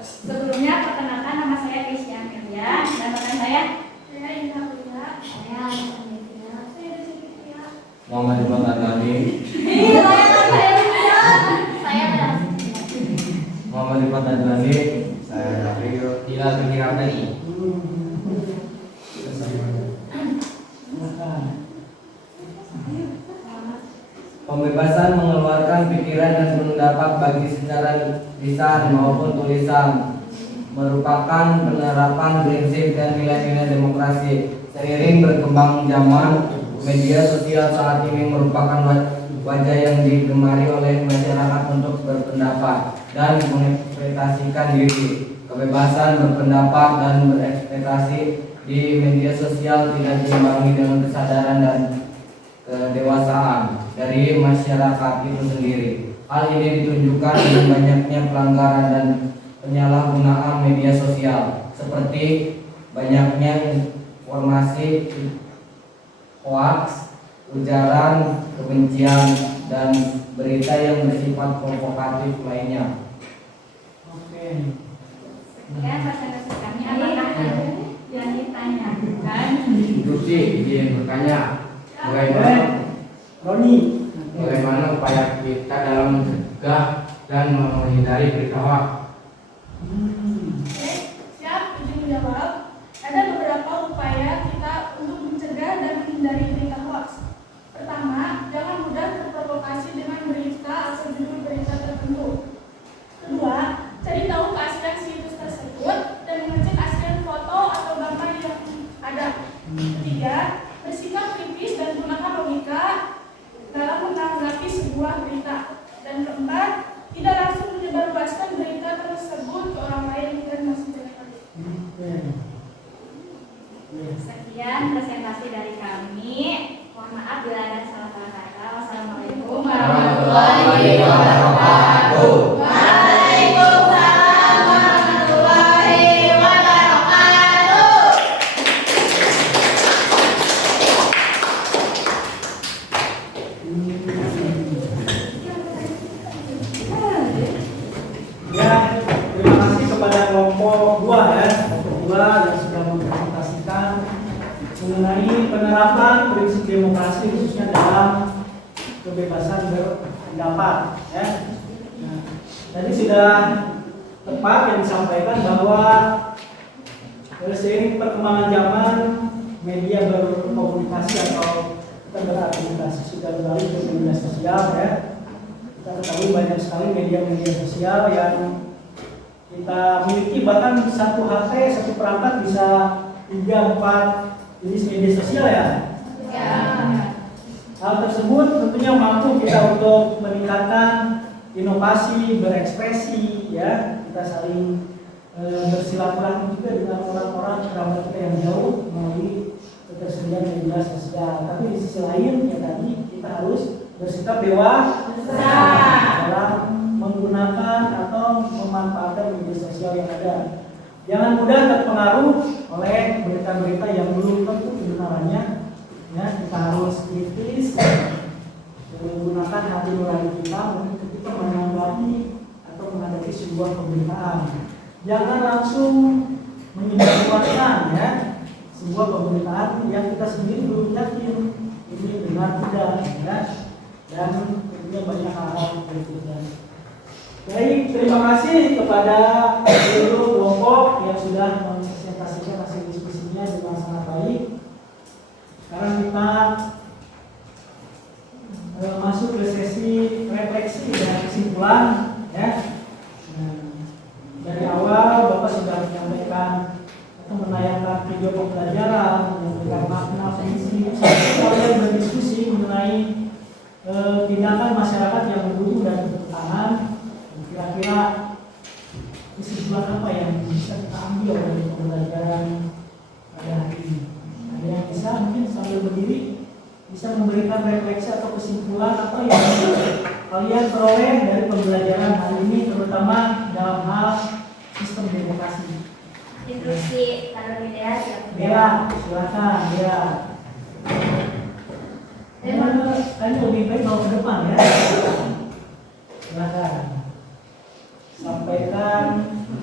Sebelumnya perkenalkan, nama saya Kesia Amelia dan rekan saya Indah Punya. Saya Indah. Saya Rizky. Muhammad Ibn Adnani. Muhammad Ibn Adnani. Saya Hilal bin Ramdhani. Pembebasan mengeluarkan pikiran dan pendapat bagi secara lisan maupun tulisan merupakan penerapan prinsip dan nilai-nilai demokrasi. Seiring berkembang zaman, media sosial saat ini merupakan wajah yang digemari oleh masyarakat untuk berpendapat dan mengekspresikan diri. Kebebasan berpendapat dan berekspresi di media sosial tidak diimbangi dengan kesadaran dan kedewasaan dari masyarakat itu sendiri. Hal ini ditunjukkan dengan banyaknya pelanggaran dan penyalahgunaan media sosial, seperti banyaknya informasi hoax, ujaran kebencian, dan berita yang bersifat provokatif lainnya. Oke. sekian presentasi kami. Apakah ada yang ditanyakan? Instruksi izin bertanya. Bagaimana upaya kita dalam mencegah dan menghindari berita hoax? Siap, izin menjawab. Ada beberapa upaya kita untuk mencegah dan menghindari berita hoax. Pertama, jangan mudah terprovokasi dengan berita atau judul berita tertentu. Kedua, cari tahu keaslian situs tersebut dan mengecek keaslian foto atau gambar yang ada. Ketiga, bersikap kritis dan gunakan logika dalam menanggapi sebuah berita. Dan keempat, tidak langsung menyebarluaskan berita tersebut ke orang lain dan masih Sekian presentasi dari kami. Mohon maaf bila ada salah-salah kata. Wassalamualaikum warahmatullahi wabarakatuh. Waalaikumsalam warahmatullahi wabarakatuh. Ya, terima kasih kepada kelompok 2 ya, kelompok 2 yang sudah mempresentasikan mengenai penerapan prinsip demokrasi khususnya dalam kebebasan berpendapat ya. Nah, tadi sudah tepat yang disampaikan bahwa seiring perkembangan zaman media berkomunikasi atau kita beraktivitas sudah beralih ke media sosial ya. Kita ketahui banyak sekali media-media sosial yang kita miliki, bahkan satu HP, satu perangkat bisa 3-4 jenis media sosial ya. Hal tersebut tentunya mampu kita untuk meningkatkan inovasi, berekspresi, ya. Kita saling bersilaturahmi juga dengan orang-orang kerabat kita yang jauh melalui ketersediaan media sosial. Tapi di sisi lain, ya tadi kita harus bersikap dewasa dalam menggunakan atau memanfaatkan media sosial yang ada. Jangan mudah terpengaruh oleh berita-berita yang belum tentu kebenarannya. Ya, kita harus kritis menggunakan hati nurani kita ketika menanggapi atau menghadapi sebuah pemberitaan. Jangan langsung menyebarluaskan ya sebuah pemberitaan yang kita sendiri belum yakin ini benar tidak, ya. Dan tentunya banyak hal berikutnya. Baik, terima kasih kepada seluruh kelompok yang sudah mempresentasikan hasil diskusinya dengan sangat baik. Sekarang kita masuk ke sesi refleksi dan kesimpulan, ya. Dari awal Bapak sudah menyampaikan atau menayangkan video pembelajaran, memberikan makna prinsip, sampai kalian berdiskusi mengenai tindakan masyarakat yang mendukung dan bertentangan. Kira-kira kesimpulan apa yang bisa kita ambil dari pembelajaran pada hari ini? Ada yang bisa mungkin sambil berdiri bisa memberikan refleksi atau kesimpulan atau yang kalian peroleh dari pembelajaran hari ini, terutama dalam hal sistem demokrasi. Instruksi kader media siap. Bella, silakan ya. Tadi lebih baik bawa ke depan ya. Silakan. Sampaikan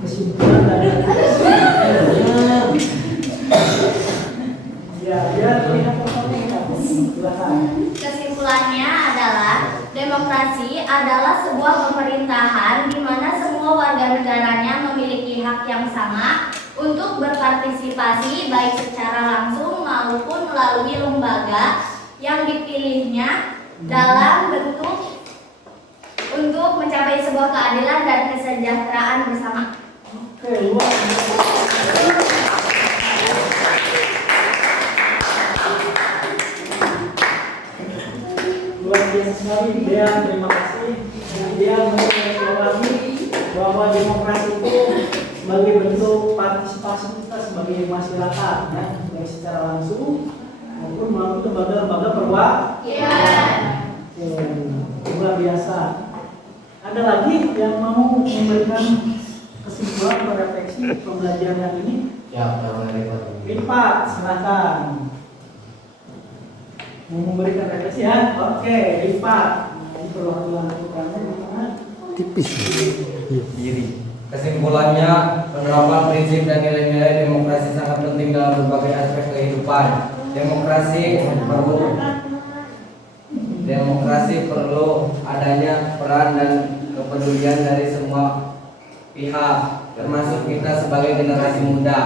kesimpulan dari ya, biar terlihat fotonya. Silakan. Kesimpulannya adalah demokrasi adalah sebuah pemerintahan di mana semua warga negaranya memiliki hak yang sama untuk berpartisipasi baik secara langsung maupun melalui lembaga yang dipilihnya dalam bentuk untuk mencapai sebuah keadilan dan kesejahteraan bersama. Oke, luar biasa sekali dia, terima kasih. Dia mengulangi bahwa demokrasi itu sebagai bentuk partisipasi kita sebagai masyarakat, ya, baik secara langsung maupun melalui lembaga-lembaga perwakilan. Luar biasa. Ada lagi yang mau memberikan kesimpulan atau refleksi pembelajaran yang ini? Ya, Lipat, silakan. Mau memberikan refleksi ya? Oke, lipat. Ini perwakilan lakukannya Tipis. diri. Kesimpulannya, penerapan prinsip dan nilai-nilai demokrasi sangat penting dalam berbagai aspek kehidupan. Demokrasi perlu adanya peran dan kepedulian dari semua pihak, termasuk kita sebagai generasi muda.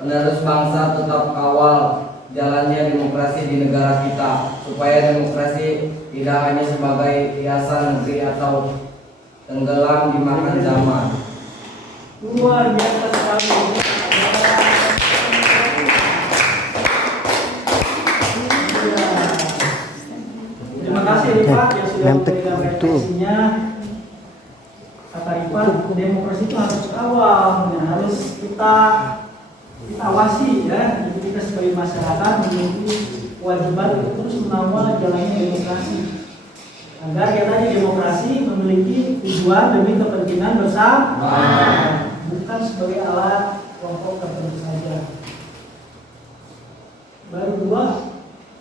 Penerus bangsa tetap kawal jalannya demokrasi di negara kita, supaya demokrasi tidak hanya sebagai hiasan negeri atau tenggelam dimakan zaman. luar biasa sekali. Terima kasih Rifat yang sudah memberikan refleksinya. Kata Rifat, demokrasi itu harus kawal, harus kita awasi ya. Jadi kita sebagai masyarakat memiliki kewajiban untuk terus mengawal jalannya demokrasi. Agar ya tadi demokrasi memiliki tujuan demi kepentingan bersama, bukan sebagai alat kelompok tertentu saja. Baru dua,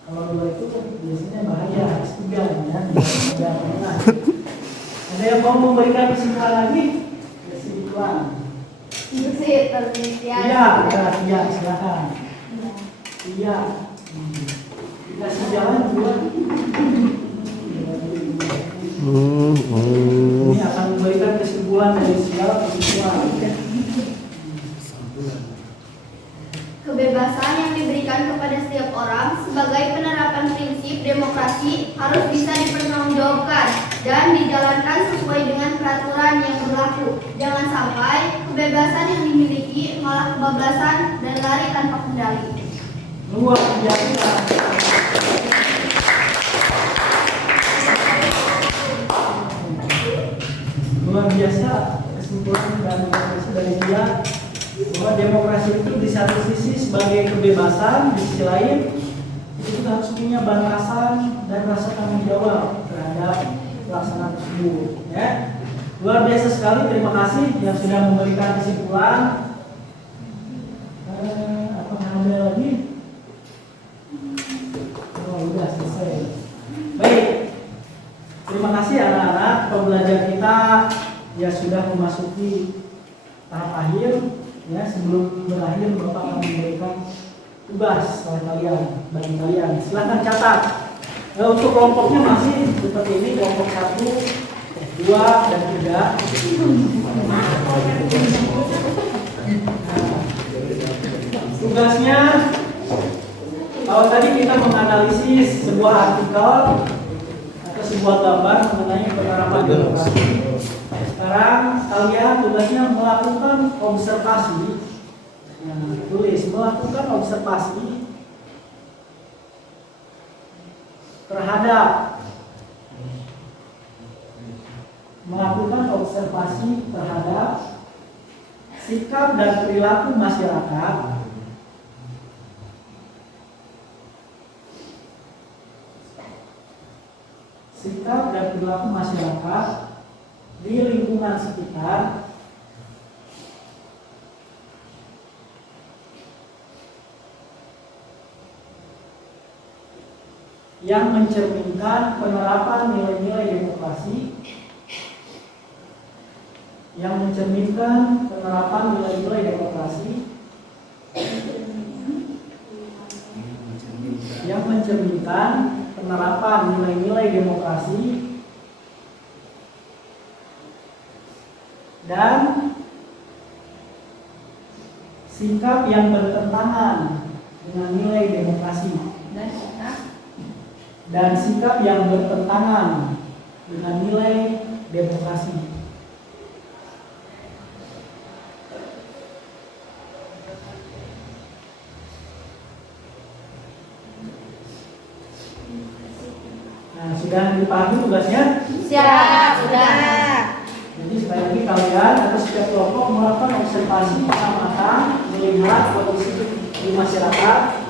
kalau dua itu biasanya bahaya, harus tiga ya. Ada yang mau memberikan kesimpulan lagi? Kesimpulan. Iya, silakan. Iya. Dikasih jalan dua. Ini akan memberikan kesimpulan dari segala kesimpulan. Kebebasan yang diberikan kepada setiap orang sebagai penerapan prinsip demokrasi harus bisa dipertanggungjawabkan dan dijalankan sesuai dengan peraturan yang berlaku. Jangan sampai kebebasan yang dimiliki malah kebablasan dan lari tanpa kendali. Luar biasa. kesimpulan dan refleksi dari dia bahwa demokrasi itu di satu sisi sebagai kebebasan, di sisi lain itu kita harus punya batasan dan rasa tanggung jawab terhadap pelaksanaan tersebut. Ya, luar biasa sekali. Terima kasih yang sudah memberikan kesimpulan. Apa ada lagi? Oh, udah selesai. Baik. Terima kasih anak-anak, pembelajar kita ya sudah memasuki tahap akhir. Ya, sebelum berakhir Bapak akan memberikan tugas oleh kalian, bagi kalian. Silahkan catat. Untuk kelompoknya masih seperti ini, kelompok 1, 2, dan 3. Tugasnya, kalau tadi kita menganalisis sebuah artikel atau sebuah gambar mengenai penerapan demokrasi. Sekarang kalian tugasnya melakukan observasi. Tulis melakukan observasi terhadap sikap dan perilaku masyarakat di lingkungan sekitar yang mencerminkan penerapan nilai-nilai demokrasi, dan sikap yang bertentangan dengan nilai demokrasi. Nah, sudah dipahami tugasnya? Siap, sudah. Jadi sekali lagi kalian atau setiap kelompok melakukan observasi pengamatan, melihat kondisi di masyarakat.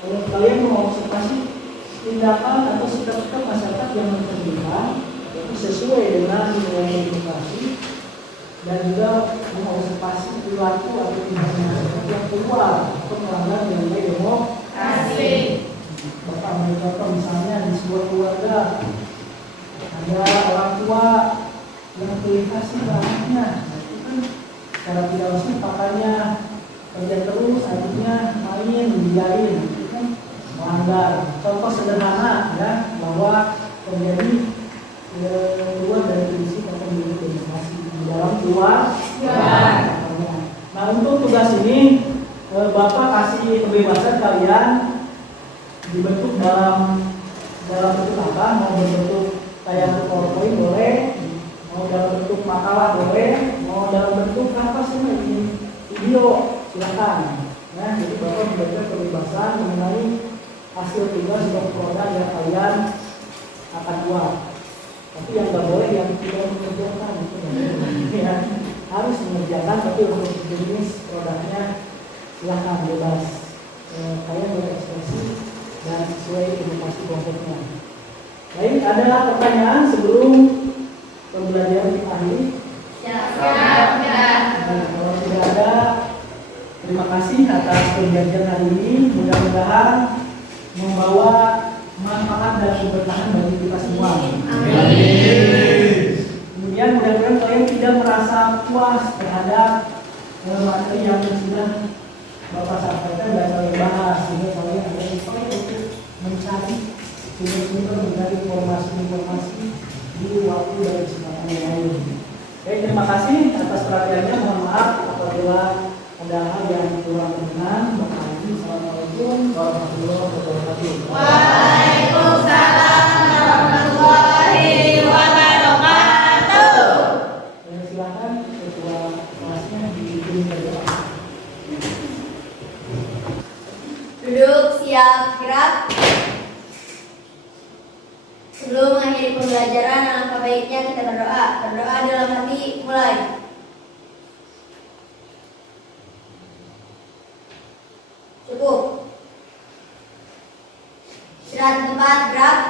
Kalau kalian mengobservasi tindakan atau sikap-sikap masyarakat yang mencerminkan itu sesuai dengan nilai demokrasi, dan juga mengobservasi perilaku atau tindakan masyarakat yang keluar atau melanggar nilai demokrasi. Bapak ambil contoh misalnya di sebuah keluarga ada orang tua yang pilih kasih ke anaknya, itu kan secara tidak langsung pakainya kerja terus, akhirnya main, biarin, itu kan melanggar. Contoh sederhana ya, bahwa terjadi keluar dari prinsip atau nilai demokrasi di dalam keluarga. Nah, untuk tugas ini Bapak kasih kebebasan kalian dibentuk dalam bentuk apa, mau berbentuk kayak PowerPoint boleh, mau dalam bentuk makalah boleh, mau dalam bentuk apa sih ini video, silakan. Nah, jadi Bapak memberikan kebebasan mengenai hasil tugas dan produk yang kalian akan buat. Tapi yang nggak boleh yang tidak mengerjakan itu ya, harus mengerjakan, tapi untuk jenis produknya silakan bebas. Kalian berekspresi dan sesuai edukasi kelompoknya. Baik, ada pertanyaan sebelum pembelajaran diakhiri? Kalau tidak ada, terima kasih atas pembelajaran hari ini. Mudah-mudahan membawa manfaat dan keberkahan bagi kita semua. Kemudian mudah-mudahan kalian tidak merasa puas terhadap materi yang sudah Bapak sampaikan dan kalian bahas, sehingga kalian ada upaya untuk mencari sumber-sumber, mencari informasi-informasi di waktu dan kesempatan yang lain. Baik, terima kasih atas perhatiannya. Mohon maaf apabila ada hal yang kurang berkenan. Assalamualaikum warahmatullahi wabarakatuh. Waalaikumsalam warahmatullahi wabarakatuh. Silakan ketua kelasnya dipimpin saja. Duduk, siap, gerak. Sebelum mengakhiri pembelajaran, alangkah baiknya kita berdoa. Berdoa dalam hati, mulai. Cukup. Istirahat di tempat, gerak.